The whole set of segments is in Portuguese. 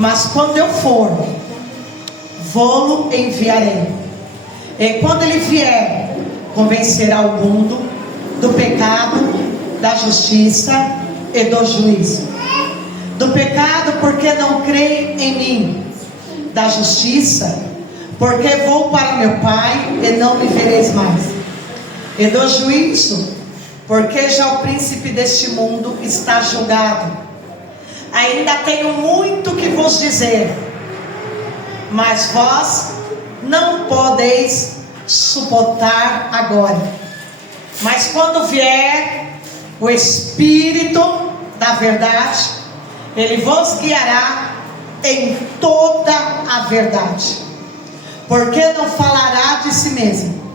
Mas quando eu for, vou-lo enviarei. E quando ele vier, convencerá o mundo do pecado, da justiça e do juízo. Do pecado, porque não creem em mim. Da justiça, porque vou para meu Pai e não me vereis mais. E do juízo, porque já o príncipe deste mundo está julgado. Ainda tenho muito que vos dizer, mas vós não podeis suportar agora. Mas quando vier o Espírito da verdade, ele vos guiará em toda a verdade, porque não falará de si mesmo,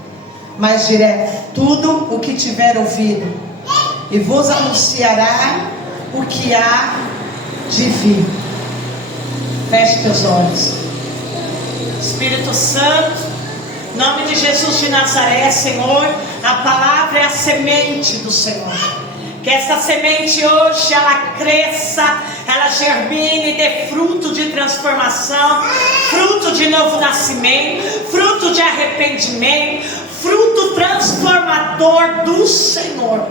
mas dirá tudo o que tiver ouvido, e vos anunciará o que há de vir. Feche teus olhos. Espírito Santo, em nome de Jesus de Nazaré, Senhor, a palavra é a semente do Senhor. Que essa semente hoje ela cresça, ela germine, dê fruto de transformação, fruto de novo nascimento, fruto de arrependimento, fruto transformador do Senhor.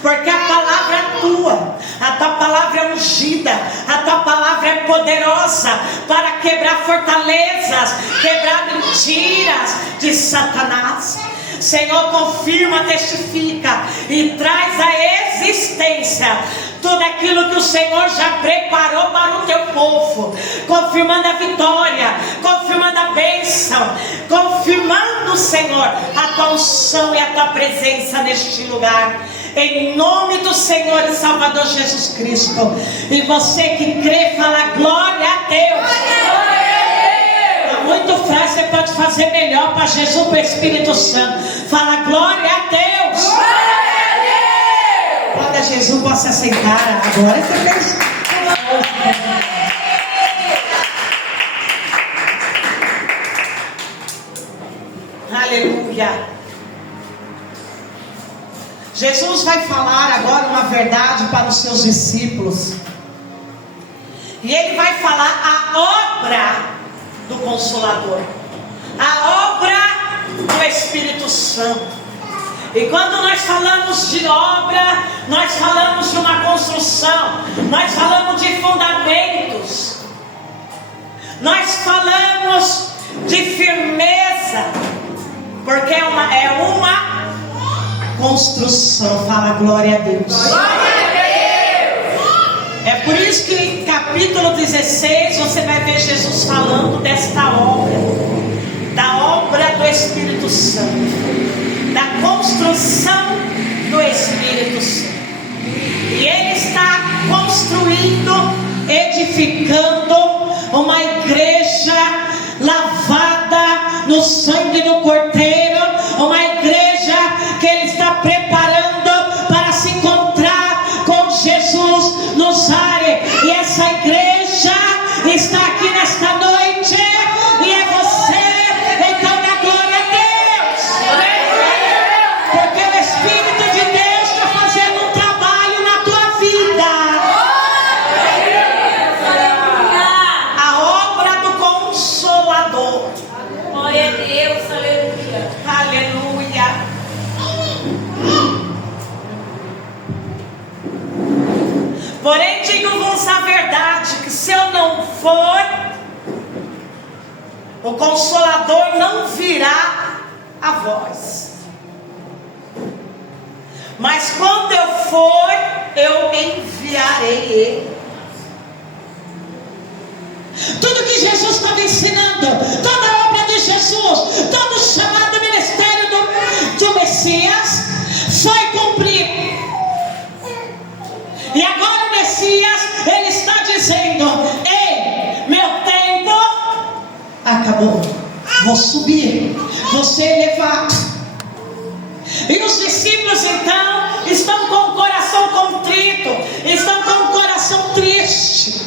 Porque a palavra é tua, a tua palavra é ungida, a tua palavra é poderosa para quebrar fortalezas, quebrar mentiras de Satanás. Senhor, confirma, testifica e traz à existência tudo aquilo que o Senhor já preparou para o teu povo, confirmando a vitória, confirmando a bênção, confirmando, Senhor, a tua unção e a tua presença neste lugar. Em nome do Senhor e Salvador Jesus Cristo. E você que crê, fala glória a Deus. É muito fácil, você pode fazer melhor para Jesus, para o Espírito Santo. Fala glória a Deus. Glória a Jesus, possa sentar agora. Aleluia. Jesus vai falar agora uma verdade para os seus discípulos. E ele vai falar a obra do Consolador, a obra do Espírito Santo. E quando nós falamos de obra, nós falamos de uma construção, nós falamos de fundamentos, nós falamos de firmeza, porque é uma construção. Fala glória a Deus. Glória a Deus. É por isso que em capítulo 16 você vai ver Jesus falando desta obra, da obra do Espírito Santo, da construção do Espírito Santo. E ele está construindo, edificando uma igreja lavada no sangue do Cordeiro, uma igreja que ele está preparando para se encontrar com Jesus nos ares. E essa igreja está aqui nesta noite, e é você. Então dá glória a Deus, porque o Espírito de Deus está fazendo um trabalho na tua vida. A obra do Consolador. Glória a Deus, aleluia. Aleluia. Porém digo-vos a verdade, que se eu não for, o Consolador não virá a vós. Mas quando eu for, eu enviarei ele. Tudo que Jesus estava ensinando, toda a obra de Jesus, todo o chamado ministério do Messias foi cumprido. E agora o Messias, ele está dizendo: ei, meu tempo acabou, vou subir, vou ser elevado. E os discípulos então estão com o coração contrito, estão com o coração triste,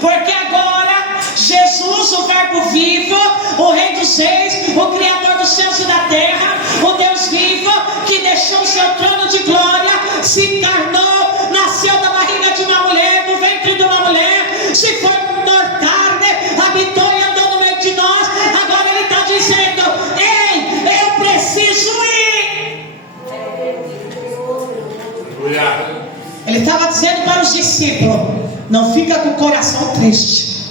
porque agora Jesus, o Verbo vivo, o Rei dos Reis, o Criador dos céus e da terra, o Deus vivo, que deixou o seu trono de glória, se encarnou, nasceu da barriga de uma mulher, do ventre de uma mulher, se formou os discípulos: não fica com o coração triste,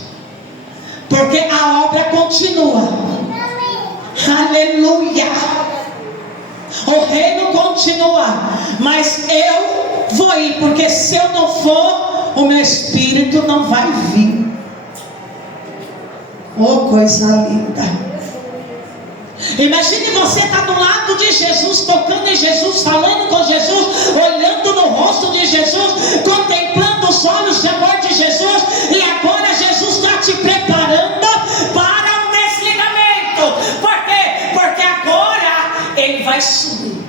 porque a obra continua. Aleluia. O reino continua, mas eu vou ir, porque se eu não for, o meu espírito não vai vir. Oh, coisa linda. Imagine você estar do lado de Jesus, tocando em Jesus, falando com Jesus, olhando no rosto de Jesus, contemplando os olhos de amor de Jesus, e agora Jesus está te preparando para um desligamento. Por quê? Porque agora Ele vai subir.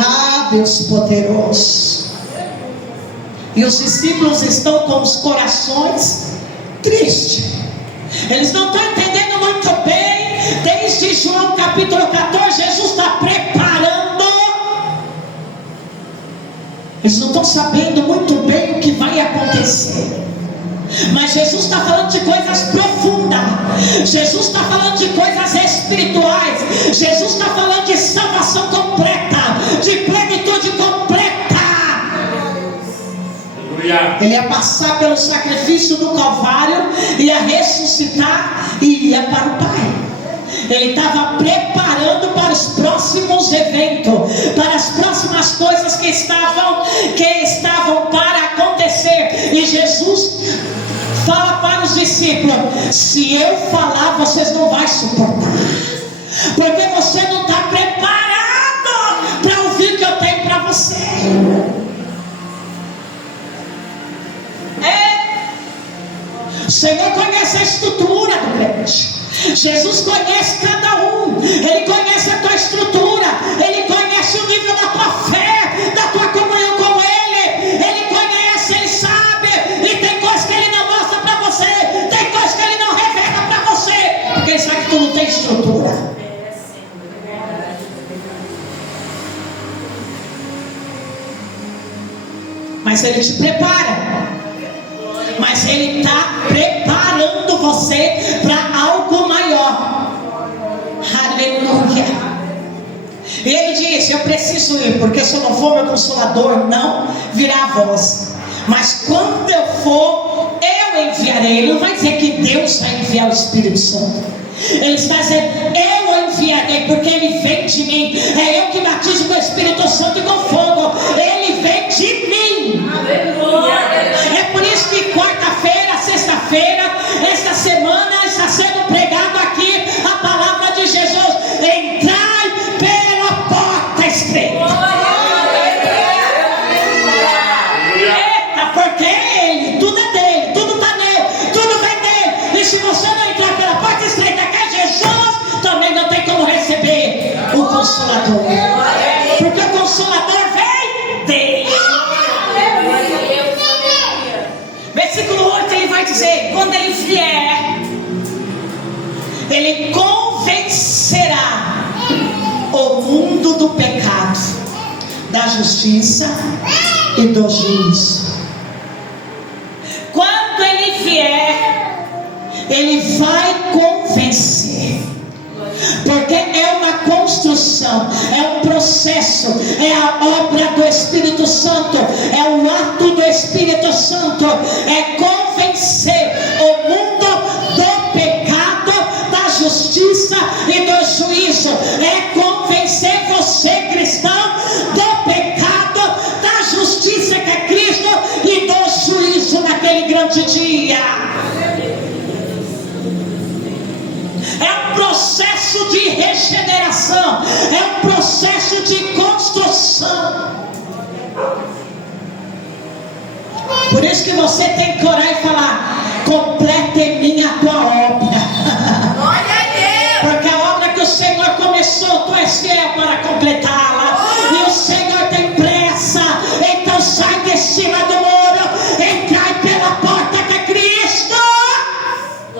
Ah, Deus poderoso. E os discípulos estão com os corações tristes. Eles não estão entendendo muito bem. Desde João capítulo 14, Jesus está preparando. Eles não estão sabendo muito bem o que vai acontecer. Mas Jesus está falando de coisas profundas. Jesus está falando de coisas espirituais. Jesus está falando de salvação completa, de plenitude completa. Ele ia passar pelo sacrifício do Calvário, ia ressuscitar e ia para o Pai. Ele estava preparando para os próximos eventos, para as próximas coisas que estavam para acontecer. E Jesus fala para os discípulos: se eu falar, vocês não vão suportar, porque você não está preparado para ouvir o que eu tenho para você. O Senhor conhece a estrutura do crente. Jesus conhece cada um. Ele conhece a tua estrutura. Ele conhece o nível da tua fé, da tua comunhão com Ele. Ele conhece, Ele sabe. E tem coisas que Ele não mostra para você, tem coisas que Ele não revela para você, porque Ele sabe que tu não tem estrutura. Mas Ele te prepara. Mas Ele está preparando você para algo maior. Aleluia. E Ele diz: eu preciso ir, porque se eu não for, meu Consolador não virá a voz. Mas quando eu for, eu enviarei. Ele não vai dizer que Deus vai enviar o Espírito Santo. Ele está dizendo: eu enviarei, porque Ele vem de mim. É eu que batizo com o Espírito Santo e com fogo. Ele vem de mim. É por isso que quarta-feira, sexta-feira, esta semana está sendo pregado aqui a palavra de Jesus: entrai pela porta estreita. Eita, porque é Ele, tudo é dele, tudo está nele, tudo vem dele. E se você não entrar pela porta estreita, que é Jesus, também não tem como receber o Consolador, porque o Consolador vem dele. Versículo 8, ele vai dizer: quando Ele vier, Ele convencerá o mundo do pecado, da justiça e do juízo. Quando Ele vier, Ele vai convencer, porque é uma construção, é um processo, é a obra do Espírito Santo, é o ato do Espírito Santo, é convencer o mundo do pecado, da justiça e do juízo, é convencer você, cristão, do pecado, da justiça que é Cristo e do juízo naquele grande dia. É um processo de regeneração, é um processo de construção. Por isso que você tem que orar e falar: completa em mim a tua obra. Porque a obra que o Senhor começou, tu és fiel para completá-la. E o Senhor tem pressa. Então sai de cima do muro, entrai pela porta que é Cristo.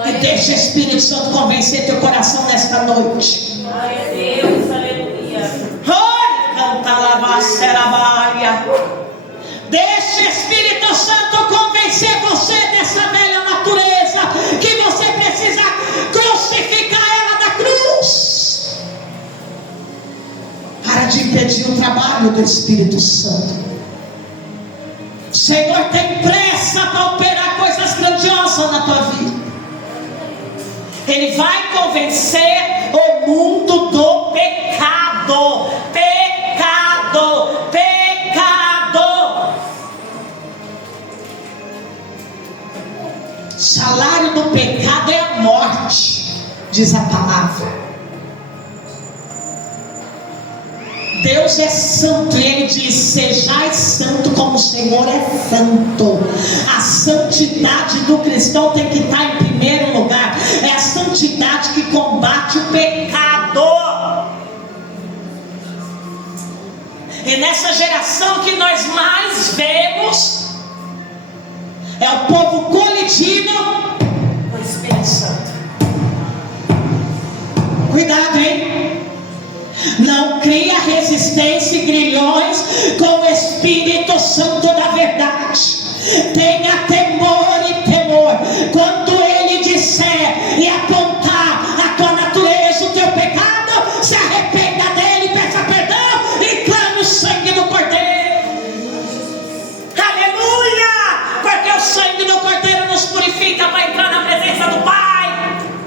E deixa o Espírito Santo convencer teu coração nesta noite. Glória a Deus, aleluia. Canta lá, Baia. Deixa o Espírito Santo convencer você dessa velha natureza, que você precisa crucificar ela da cruz. Para de impedir o trabalho. trabalho do Espírito Santo. O Senhor tem pressa para operar coisas grandiosas na tua vida. Ele vai convencer o mundo do pecado. Pecado, pecado. O salário do pecado é a morte, diz a palavra. Deus é santo e Ele diz: sejais santo como o Senhor é santo. A santidade do cristão tem que estar em primeiro lugar. É a santidade que combate o pecado. E nessa geração que nós mais vemos é o povo colidido com o Espírito Santo. Cuidado, hein? Não cria resistência e grilhões com o Espírito Santo da verdade. Tenha temor e temor. Quando Ele disser e apontar a tua natureza, o teu pecado, se arrependa dele, peça perdão e clame o sangue do Cordeiro. Aleluia! Porque o sangue do Cordeiro nos purifica para entrar na presença do Pai.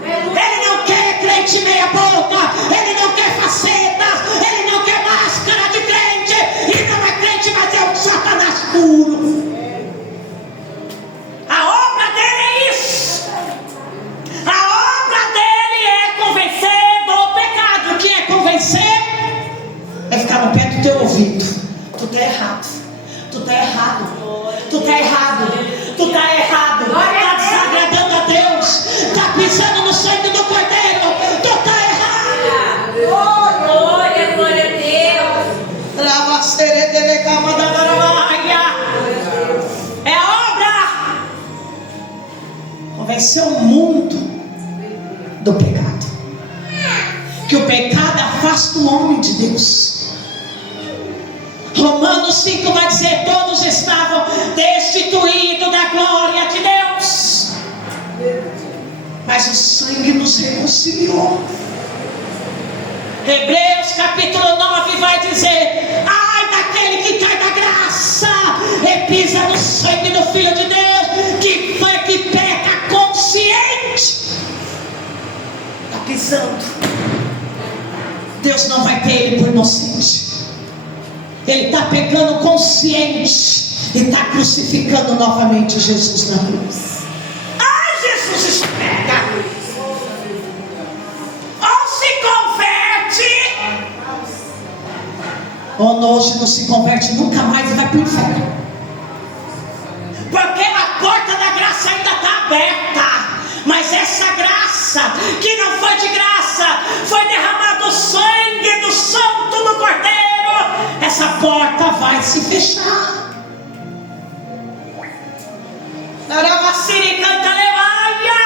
Ele não quer crente meia boca. Ele não quer facetas. Ele não quer máscara de crente. E não é crente, mas é um Satanás puro. A obra dele é isso. A obra dele é convencer do pecado. O que é convencer? É ficar no pé do teu ouvido. Tu tá errado. Tu tá errado. Tu tá errado. Tu tá errado. Tá desagradando a Deus. Tá pisando no sangue do Cordeiro. Tu tá errado. Glória, glória a Deus. É a obra. Convencer o mundo do pecado. Que o pecado afasta o homem de Deus. Romanos 5 vai dizer: todos estavam destituídos da glória de Deus, mas o sangue nos reconciliou. Hebreus capítulo 9 vai dizer: ai daquele que cai da graça e pisa no sangue do Filho de Deus, que peca consciente. Está pisando. Deus não vai ter ele por inocente. Ele está pegando consciente e está crucificando novamente Jesus na cruz. Ai, Jesus espera. Ou se converte, ou hoje não se converte nunca mais e vai para o inferno. Porque a porta da graça ainda está aberta. Mas essa graça, que não foi de graça, foi derramado o sangue do Santo do Cordeiro. Essa porta vai se fechar. Naravaciri canta levaia.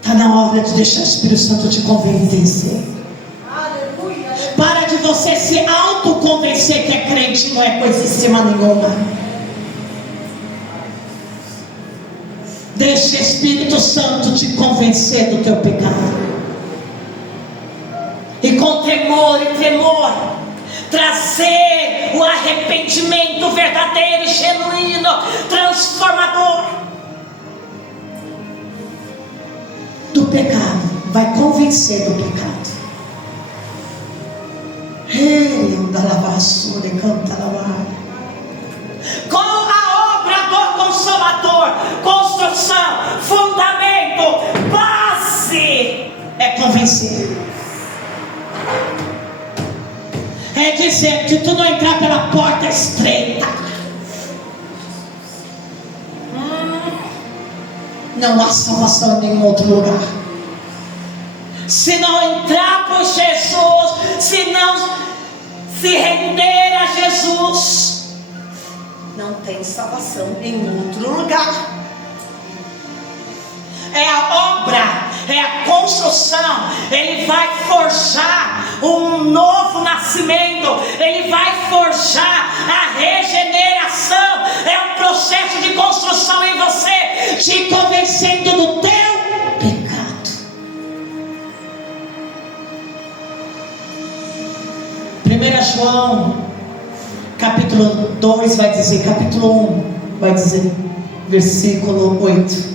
Está na hora de deixar o Espírito Santo te convencer. Para de você se autoconvencer que é crente, não é coisa em cima nenhuma. Deixa o Espírito Santo te convencer do teu pecado. E com temor e tremor trazer o arrependimento verdadeiro e genuíno, transformador do pecado. Vai convencer do pecado. Ele anda na vassoura e canta na mar. Com a obra do Consolador, construção, fundamento, base, é convencer. É dizer que tu não entrar pela porta estreita, não há salvação em nenhum outro lugar. Se não entrar por Jesus, se não se render a Jesus, não tem salvação em outro lugar. É a obra, é a construção. Ele vai forjar um novo nascimento. Ele vai forjar a regeneração. É um processo de construção em você, te convencendo do teu pecado. João, capítulo 2 vai dizer, capítulo 1 vai dizer, versículo 8.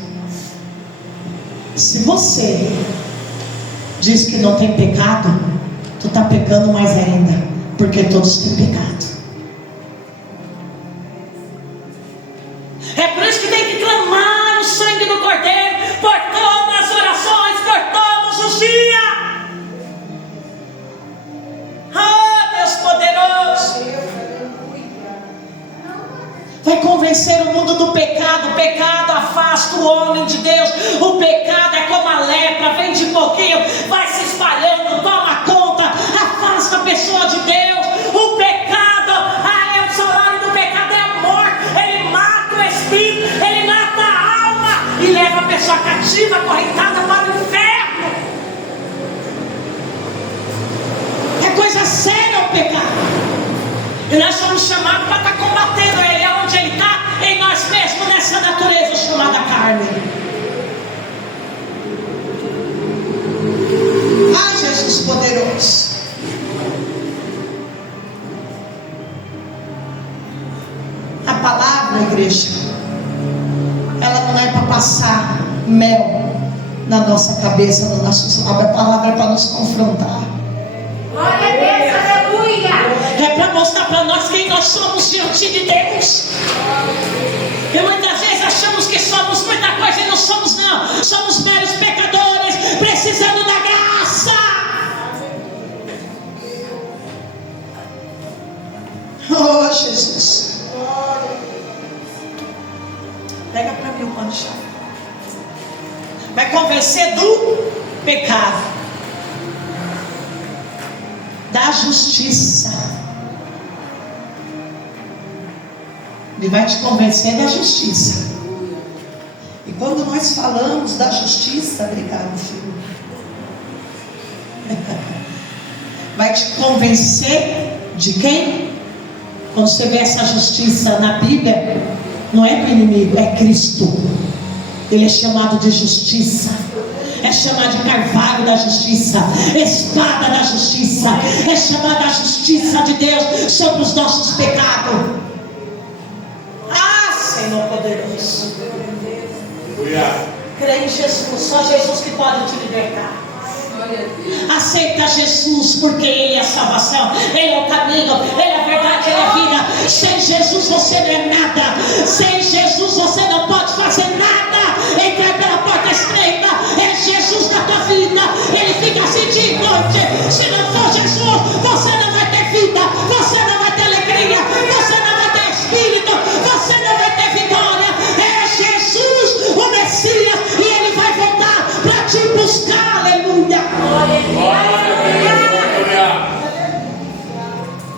Se você diz que não tem pecado, tu está pecando mais ainda, porque todos têm pecado. É por isso que tem que clamar o sangue do Cordeiro por todas as orações, por todos os dias. Oh, Deus poderoso. Vai convencer o mundo do pecado. O pecado afasta o homem de Deus. O pecado é como a lepra, vem de pouquinho, vai se espalhando, toma conta, afasta a pessoa de Deus. O pecado, o salário do pecado é a morte. Ele mata o espírito, ele mata a alma e leva a pessoa cativa, acorrentada para o inferno. É coisa séria o pecado. E nós somos chamados para estar combatendo ele, aonde ele está, em nós mesmos, nessa natureza chamada carne. Ah, Jesus poderoso. A palavra, igreja, ela não é para passar mel na nossa cabeça, no nosso lábio. A palavra é para nos confrontar. Glória a Deus, aleluia. É para mostrar para nós quem nós somos diante de Deus. E muitas vezes achamos que somos muita coisa e não somos, não. Somos meros pecadores, precisando da graça. Oh, Jesus. Pega para mim o pano chave. Vai convencer do pecado, da justiça. Ele vai te convencer da justiça. E quando nós falamos da justiça, obrigado, filho. Vai te convencer de quem? Quando você vê essa justiça na Bíblia, não é do inimigo, é Cristo. Ele é chamado de justiça. É chamado de carvalho da justiça, espada da justiça. É chamada a justiça de Deus sobre os nossos pecados. Senhor poderoso, crê em Jesus, só Jesus que pode te libertar. Aceita Jesus, porque Ele é a salvação, Ele é o caminho, Ele é a verdade, Ele é a vida. Sem Jesus você não é nada. Sem Jesus você não pode fazer nada. Entrar pela porta estreita é Jesus na tua vida. Ele fica assim dia e noite. Se não for Jesus, você não vai ter vida, você não vai ter alegria, você não vai ter espírito, você não vai ter vitória. É Jesus o Messias, e Ele vai voltar para te buscar. Aleluia.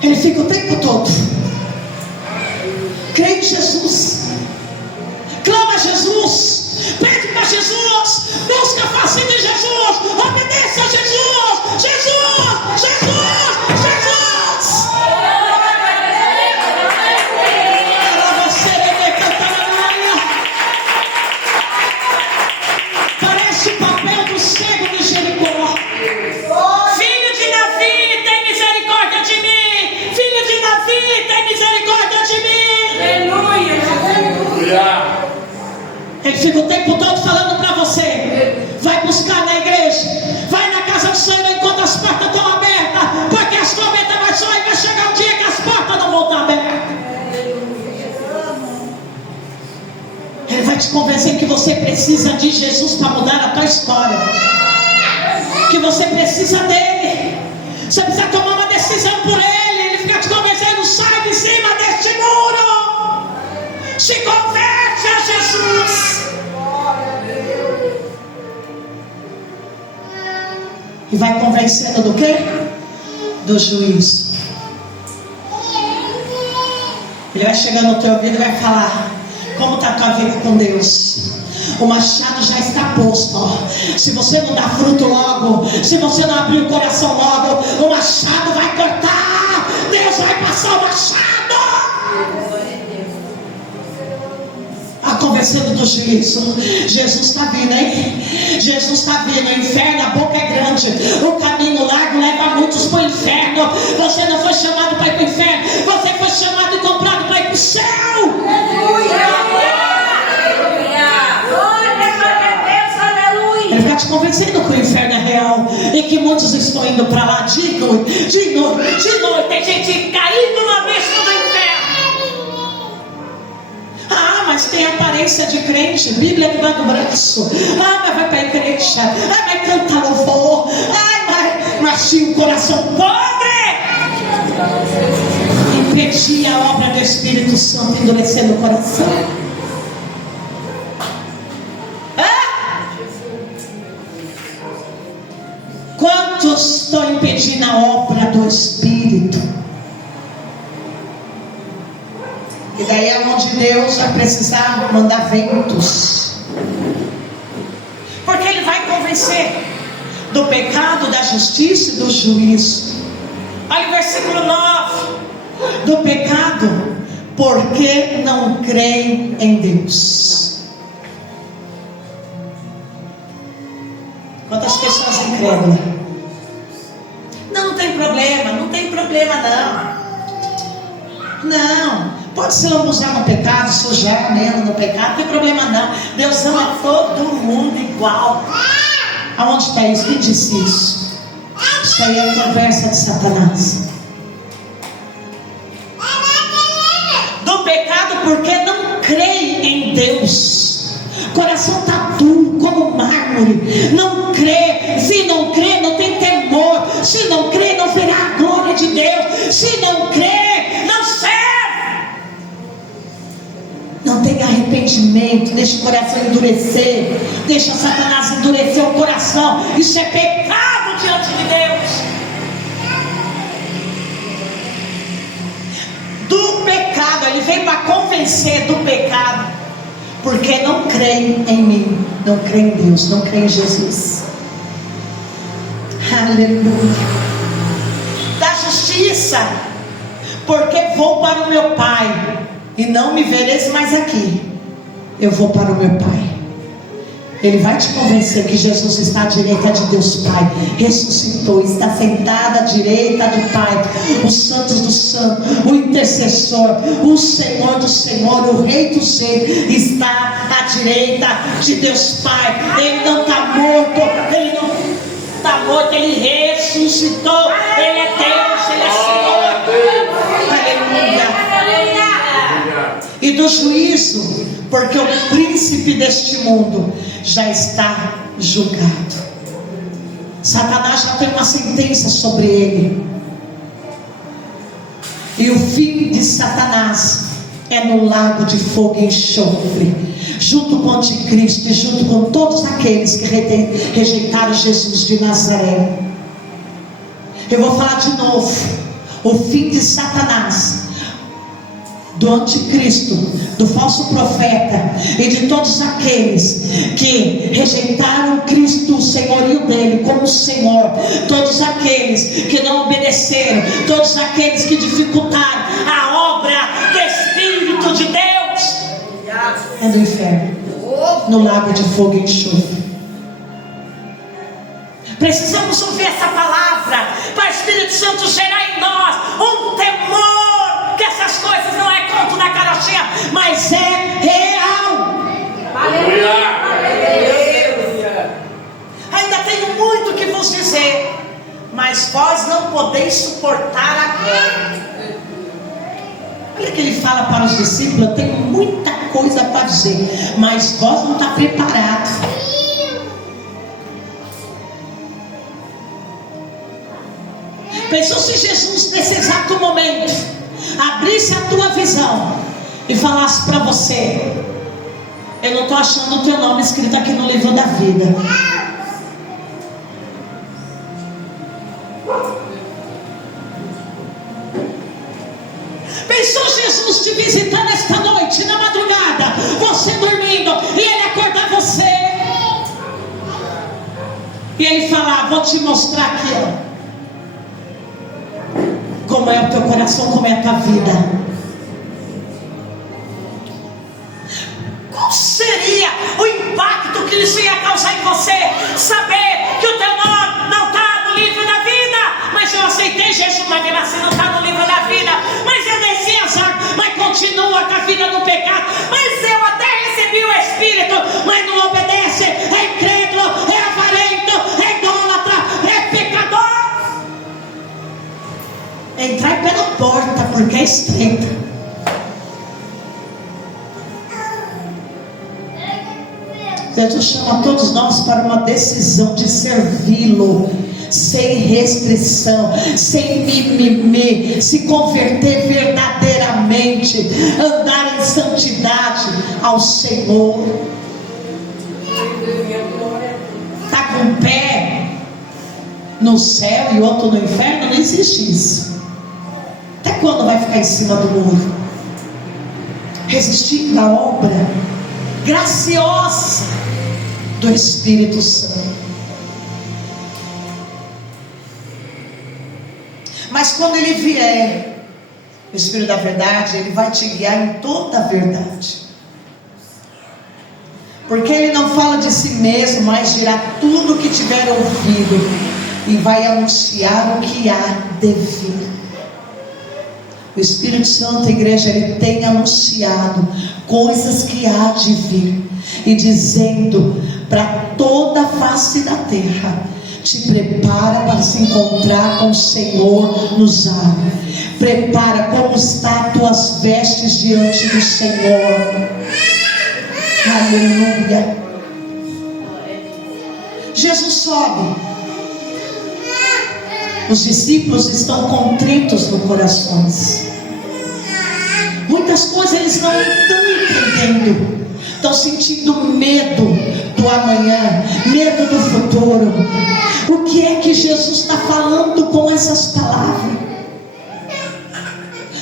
Ele fica o tempo todo. Crê em Jesus, clama a Jesus, pede para Jesus, busca a face de Jesus, obedeça a Jesus. Jesus, Jesus, Jesus. Parece o papel do cego de Jericó. Filho de Davi, tem misericórdia de mim. Filho de Davi, tem misericórdia de mim. Aleluia. Ele fica o tempo todo falando para você: vai buscar na igreja, vai na casa do Senhor enquanto as portas estão abertas, porque as tormentas vai só e vai chegar um dia que as portas não vão estar abertas. Ele vai te convencer que você precisa de Jesus para mudar a tua história, que você precisa dele, você precisa tomar uma decisão por ele. Ele fica te convencendo: sai de cima deste muro, se converte a Jesus. E vai convencendo do quê? Do juízo. Ele vai chegar no teu ouvido e vai falar: como está a tua vida com Deus? O machado já está posto, ó. Se você não dá fruto logo, se você não abrir o coração logo, o machado vai cortar. Deus vai passar o machado. A conversa convencendo do juízo. Jesus está vindo, hein? Jesus está vindo. O inferno, a boca é grande, o caminho largo leva muitos para o inferno. Você não foi chamado para ir para o inferno, você foi chamado e comprado para ir para o céu. Ele está te convencendo que o inferno é real e que muitos estão indo para lá de noite. Tem gente caindo no abismo do inferno. Ah, mas tem aparência de crente, Bíblia debaixo do braço. Ah, mas vai para a igreja. Ah, mas canta louvor. Ah, mas tinha um coração podre. Impedia a obra do Espírito Santo, endurecendo o coração. Quantos estão impedindo a obra do Espírito? E daí é onde Deus vai precisar mandar ventos, porque Ele vai convencer do pecado, da justiça e do juízo. Olha o versículo 9: do pecado, porque não creem em Deus. Quantas pessoas incrédulas? Não tem problema, não tem problema não. Não, pode se lambuzar no pecado, sujar mesmo no pecado, não tem problema não. Deus ama todo mundo igual. Aonde está isso? Quem disse isso? Isso aí é conversa de Satanás. Do pecado porque não creem em Deus. O coração está duro como mármore. Não crê. Se não crê, não tem temor. Se não crê, não verá a glória de Deus. Se não crê, não serve. Não tem arrependimento. Deixa o coração endurecer. Deixa Satanás endurecer o coração. Isso é pecado diante de Deus. Do pecado. Ele veio para convencer do pecado. Porque não creem em mim, não creem em Deus, não creem em Jesus. Aleluia. Da justiça, porque vou para o meu Pai, e não me vereis mais aqui. Eu vou para o meu Pai. Ele vai te convencer que Jesus está à direita de Deus Pai, ressuscitou, está sentado à direita do Pai, os santos do santo, o intercessor, o Senhor do Senhor, o Rei dos Reis, está à direita de Deus Pai. Ele não está morto, ele não está morto, ele ressuscitou, ele é Deus, ele é Senhor. Aleluia. E do juízo, porque o príncipe deste mundo já está julgado. Satanás já tem uma sentença sobre ele. E o fim de Satanás é no lago de fogo e enxofre, junto com o anticristo e junto com todos aqueles que rejeitaram Jesus de Nazaré. Eu vou falar de novo. O fim de Satanás, do anticristo, do falso profeta e de todos aqueles que rejeitaram Cristo, o senhorio dele como Senhor, todos aqueles que não obedeceram, todos aqueles que dificultaram a obra do Espírito de Deus, é no inferno, no lago de fogo e enxofre. Precisamos ouvir essa palavra para o Espírito Santo gerar em nós um temor, que essas coisas não é conto na carochinha, mas é real. Aleluia. Ainda tenho muito que vos dizer, mas vós não podeis suportar agora. Olha que ele fala para os discípulos: eu tenho muita coisa para dizer, mas vós não está preparado. Pensou se Jesus nesse exato momento abrisse a tua visão e falasse para você: eu não estou achando o teu nome escrito aqui no livro da vida. Pensou Jesus te visitar nesta noite, na madrugada, você dormindo, e ele acordar você e ele falar: vou te mostrar aqui, ó, como é o teu coração, como é a tua vida. Com Saber que o teu nome não está no livro da vida. Mas eu aceitei Jesus, mas mesmo assim não está no livro da vida. Mas eu desci as águas, mas continua com a vida no pecado. Mas eu até recebi o Espírito, mas não obedece. É incrédulo, é avarento, é idólatra, é pecador. Entrai pela porta, porque é estreita. Jesus chama todos nós para uma decisão de servi-lo, sem restrição, sem mimimi, se converter verdadeiramente, andar em santidade ao Senhor. Está com um pé no céu e outro no inferno? Não existe isso. Até quando vai ficar em cima do muro? Resistindo à obra graciosa do Espírito Santo. Mas quando ele vier, o Espírito da verdade, ele vai te guiar em toda a verdade, porque ele não fala de si mesmo, mas dirá tudo o que tiver ouvido e vai anunciar o que há de vir. O Espírito Santo, a igreja, ele tem anunciado coisas que há de vir e dizendo para toda a face da terra: te prepara para se encontrar com o Senhor nos ares. Prepara como está tuas vestes diante do Senhor. Aleluia. Jesus sobe. Os discípulos estão contritos no coração. Muitas coisas eles não estão entendendo. Estão sentindo medo do amanhã, medo do futuro. O que é que Jesus está falando com essas palavras?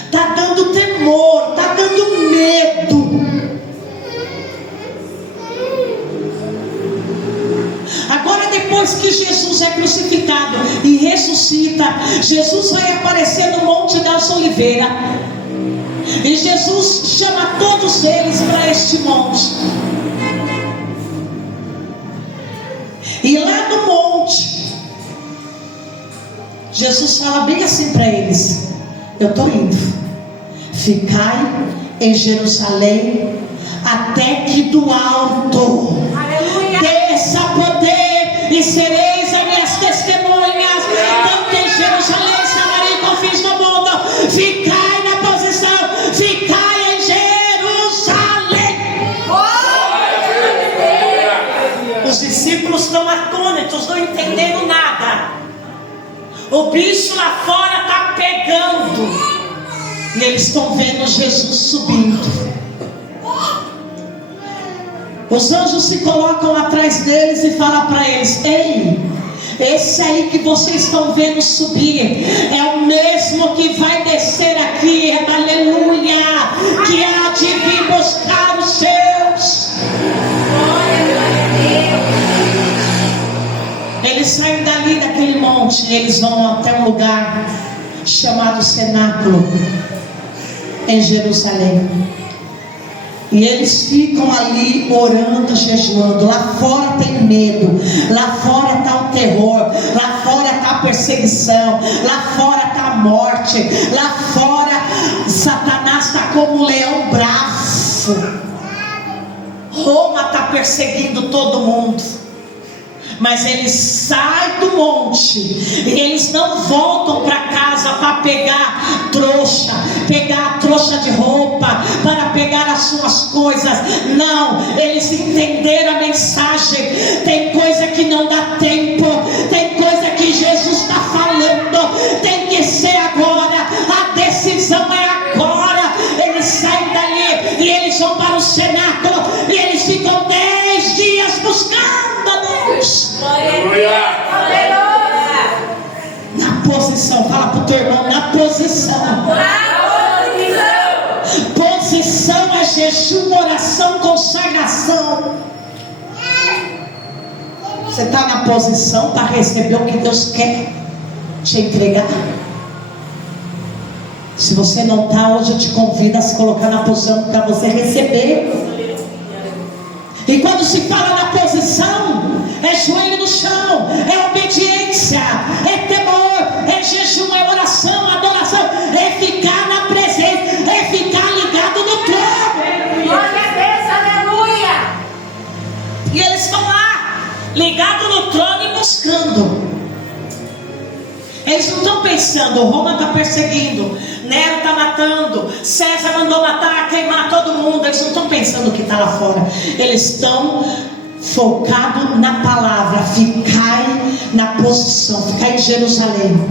Está dando temor, está dando medo. Agora, depois que Jesus é crucificado e ressuscita, Jesus vai aparecer no Monte das Oliveiras. E Jesus chama todos eles para este monte. E lá no monte, Jesus fala bem assim para eles: eu estou indo, ficai em Jerusalém, até que do alto desça poder, e sereis as minhas testemunhas, tanto em Jerusalém, Samaria e confins do mundo. Ficai na posição, ficai em Jerusalém. Os discípulos estão atônitos, não entendendo nada. O bicho lá fora está pegando, e eles estão vendo Jesus subindo. Os anjos se colocam atrás deles e falam para eles: ei, esse aí que vocês estão vendo subir é o mesmo que vai descer aqui, aleluia, que há de vir buscar os seus. Eles saem dali daquele monte e eles vão até um lugar chamado Cenáculo, em Jerusalém. E eles ficam ali orando, jejuando. Lá fora tem medo, lá fora está o terror, lá fora está a perseguição, lá fora está a morte, lá fora Satanás está como um leão bravo. Roma está perseguindo todo mundo. Mas eles saem do monte e eles não voltam para casa para pegar a trouxa de roupa, para pegar as suas coisas. Não, eles entenderam a mensagem. Tem coisa que não dá tempo, tem coisa que Jesus está falando, tem que ser agora, a decisão é agora. Eles saem dali e eles vão para o cenáculo e eles ficam 10 dias buscando a Deus. Aleluia. Na posição, fala para o teu irmão: na posição. Posição é jejum, oração, consagração. Você está na posição para receber o que Deus quer te entregar? Se você não está, hoje eu te convido a se colocar na posição para você receber. E quando se fala na posição, é joelho no pensando: Roma está perseguindo, Nero está matando, César mandou matar, queimar todo mundo. Eles não estão pensando o que está lá fora. Eles estão focados na palavra. Ficai na posição, ficai em Jerusalém,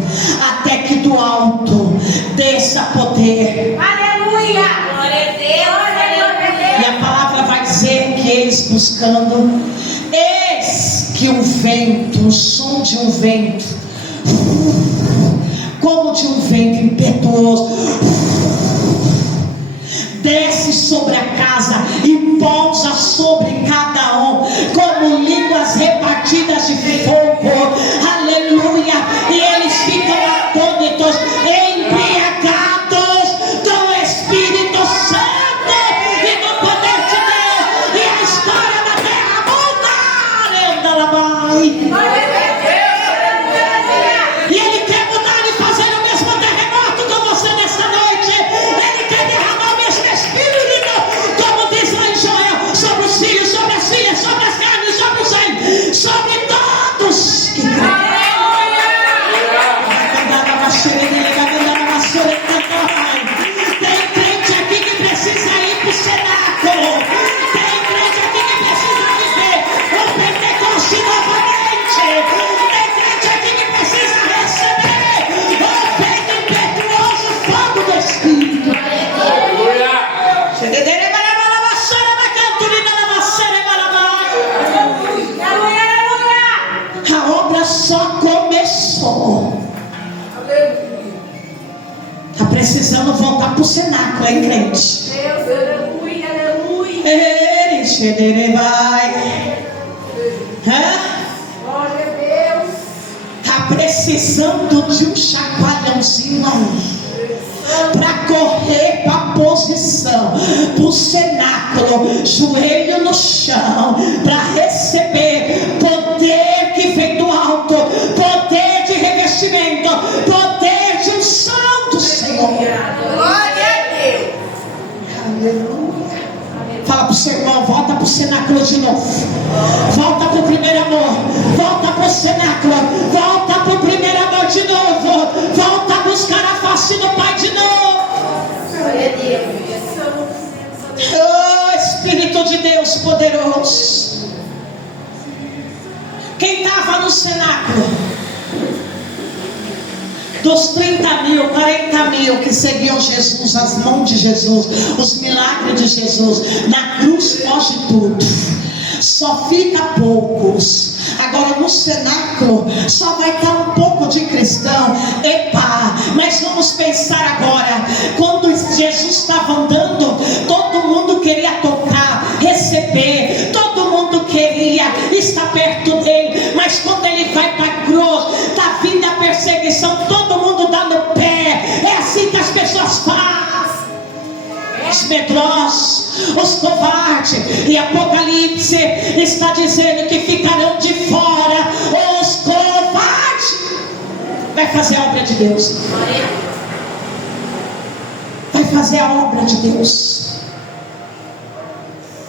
até que do alto desça poder. Aleluia! Glória a Deus! E a palavra vai dizer que eles buscando, eis que um vento, o som de um vento, como de um vento impetuoso, desce sobre a casa e pousa sobre cada um, como línguas repartidas de fogo. Aleluia! E eles ficam atônitos, embriagados do Espírito Santo e do poder de Deus, e a história da terra muda. E Ele quer mudar e fazer o mesmo terremoto com você nesta noite. Ele quer derramar o mesmo Espírito, como diz lá em Joel, sobre os filhos, sobre as filhas, sobre as carnes, sobre os sangue, sobre todos que creem. Tem crente aqui que precisa ir para o cenáculo. Tem crente aqui que precisa viver o Pentecoste novamente. Tem crente aqui que precisa receber o vento impetuoso, fogo do Espírito. A obra só começou. Está precisando voltar para o cenáculo, hein, crente? Deus, aleluia, aleluia. Ele vai. Glória a Deus. Está precisando de um chacoalhãozinho aí, para correr para a posição, para o cenáculo, joelho no chão, para receber poder que vem do alto, poder de revestimento, poder de unção do Senhor. Glória a Deus. Aleluia. Fala para o seu irmão: volta para o cenáculo de novo. Volta para o primeiro amor. Volta para o cenáculo. Volta para o primeiro amor de novo. Volta a buscar a face do Pai de novo. Glória a Deus. Oh, Espírito de Deus poderoso. Quem estava no cenáculo? Dos 30 mil, 40 mil que seguiam Jesus, as mãos de Jesus, os milagres de Jesus, na cruz foge tudo, só fica poucos. Agora no cenáculo só vai estar um pouco de cristão. Epa, mas vamos pensar agora, quando Jesus estava andando, todo mundo queria tocar, receber, todo mundo queria estar perto dele, mas quando ele vai para a cruz, está vindo a perseguição, todo mundo dá no pé. É assim que as pessoas fazem. Os medrosos, os covardes. E Apocalipse está dizendo que ficarão de fora os covardes. Vai fazer a obra de Deus. Vai fazer a obra de Deus.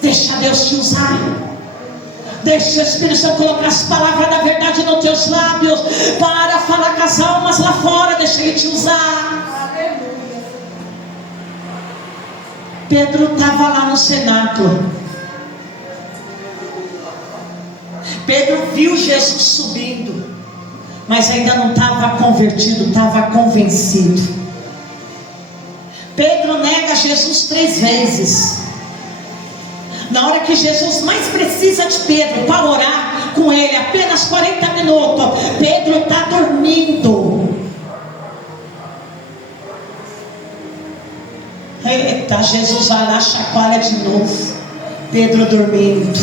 Deixa Deus te usar. Deixa o Espírito Santo colocar as palavras da verdade nos teus lábios, para falar com as almas lá fora. Deixa Ele te usar. Pedro estava lá no cenáculo. Pedro viu Jesus subindo, mas ainda não estava convertido, estava convencido. Pedro nega Jesus 3 vezes. Na hora que Jesus mais precisa de Pedro para orar com ele, apenas 40 minutos, Pedro está dormindo. Eita, Jesus vai lá, chacoalha de novo. Pedro dormindo.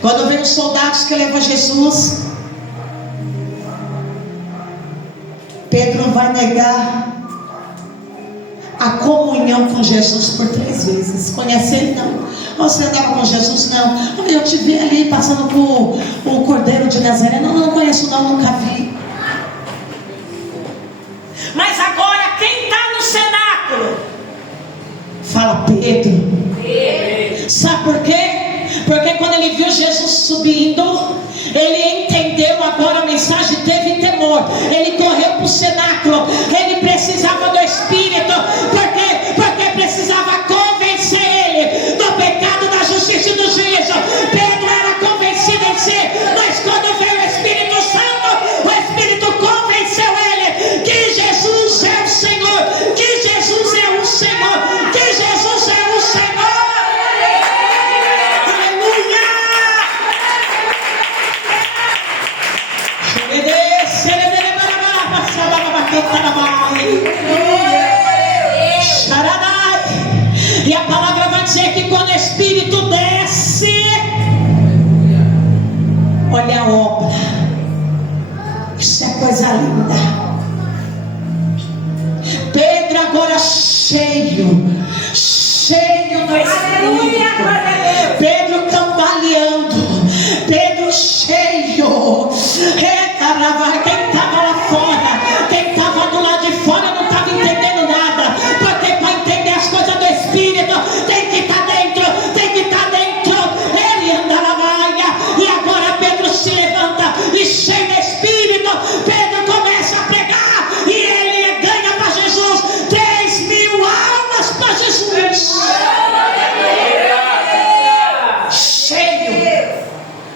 Quando vem os soldados que levam Jesus, Pedro vai negar a comunhão com Jesus por 3 vezes. Conhece ele? Não. Você andava com Jesus? Não. Eu te vi ali passando com o Cordeiro de Nazaré. Não conheço não, nunca vi. Mas agora quem está no cenáculo? Fala Pedro. Sabe por quê? Porque quando ele viu Jesus subindo, ele entendeu agora a mensagem, teve Senhor. Ele correu para o cenáculo. Ele precisava do Espírito. Porque precisava convencer ele do pecado, da justiça e do juízo. Pedro era convencido em si, mas quando veio o Espírito Santo, o Espírito convenceu ele que Jesus é o Senhor, que Jesus é o Senhor, que Jesus é o Senhor. Aleluia! E a palavra vai dizer que quando o Espírito desce, olha a obra. Isso é coisa linda. Pedro agora cheio do Espírito. Pedro cambaleando. Pedro cheio. Quem estava lá fora, quem estava do lado de fora não estava entendendo nada. Porque para entender as coisas do Espírito tem que estar dentro, tem que estar dentro. Ele anda na vaia. E agora Pedro se levanta e cheio do Espírito, Pedro começa a pregar e ele ganha para Jesus 3.000 almas para Jesus.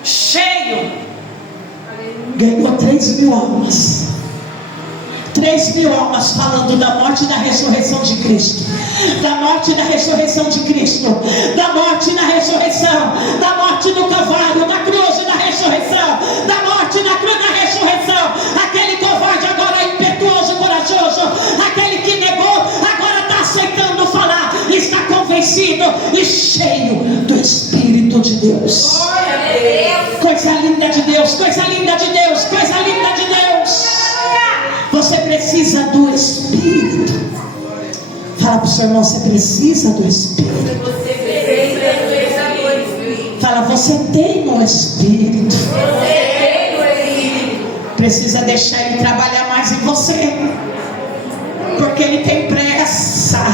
Cheio. Ganhou 3.000 almas. 3.000 almas falando da morte e da ressurreição de Cristo. Da morte e da ressurreição de Cristo. Da morte e da ressurreição. Da morte no Calvário, da cruz e da ressurreição. Da morte na cruz e da ressurreição. Aquele covarde agora impetuoso e corajoso. Aquele que negou agora está aceitando falar. Está convencido e cheio do Espírito de Deus. Coisa linda de Deus, coisa linda de Deus, coisa linda de Deus. Você precisa do Espírito. Fala para o seu irmão, você precisa do Espírito. Fala, você tem o Espírito. Precisa deixar ele trabalhar mais em você, porque ele tem pressa.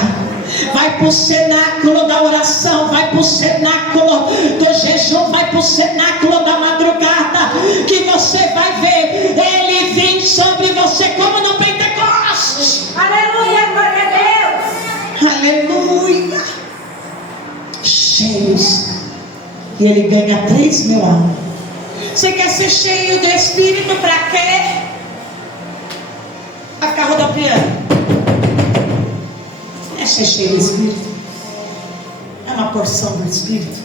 Vai para o cenáculo da oração, vai para o cenáculo do jejum, vai para o cenáculo da madrugada, que você vai ver ele vir sobre você como no Pentecostes. Aleluia, glória a Deus. Aleluia. Cheios. E ele ganha 3.000 almas. Você quer ser cheio do Espírito para quê? Para ficar rodopiando. É ser cheio do Espírito. É uma porção do Espírito.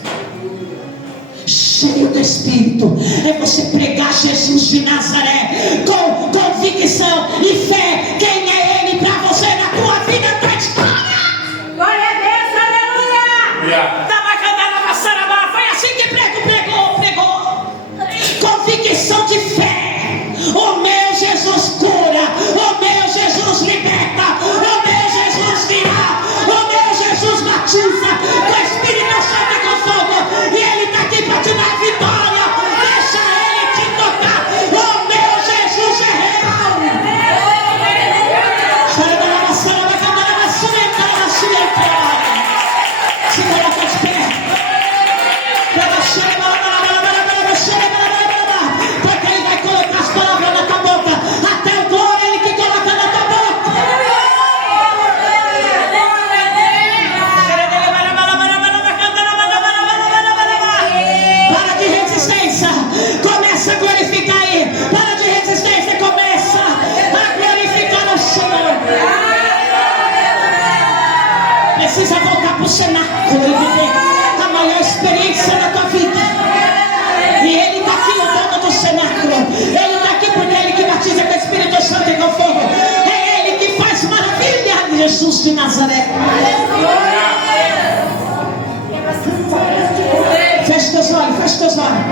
Cheio do Espírito é você pregar Jesus de Nazaré com convicção e fé. Quem é Ele para você na tua vida, na tua história? Glória a Deus, aleluia. Foi assim que pregou. Convicção de fé. O meu Jesus cura. O meu Jesus liberta. O meu Jesus virá. O meu Jesus batiza com o Espírito Santo e com fogo. E Ele está aqui para te dar vitória. Deixa Ele te tocar. O meu Jesus é real. Se coloca de pé. Porque Ele vai colocar as palavras na tua boca. Até o glória Ele que coloca na tua boca. Para de resistência. Começa a glorificar aí. Para de resistência. Começa a glorificar o Senhor. Precisa voltar para o cenáculo e viver a maior experiência da tua vida. E Ele está aqui, o dono do cenáculo. Ele está aqui porque é Ele que batiza com o Espírito Santo e com fogo. É Ele que faz maravilha. Jesus de Nazaré. Feche teus olhos, feche teus olhos.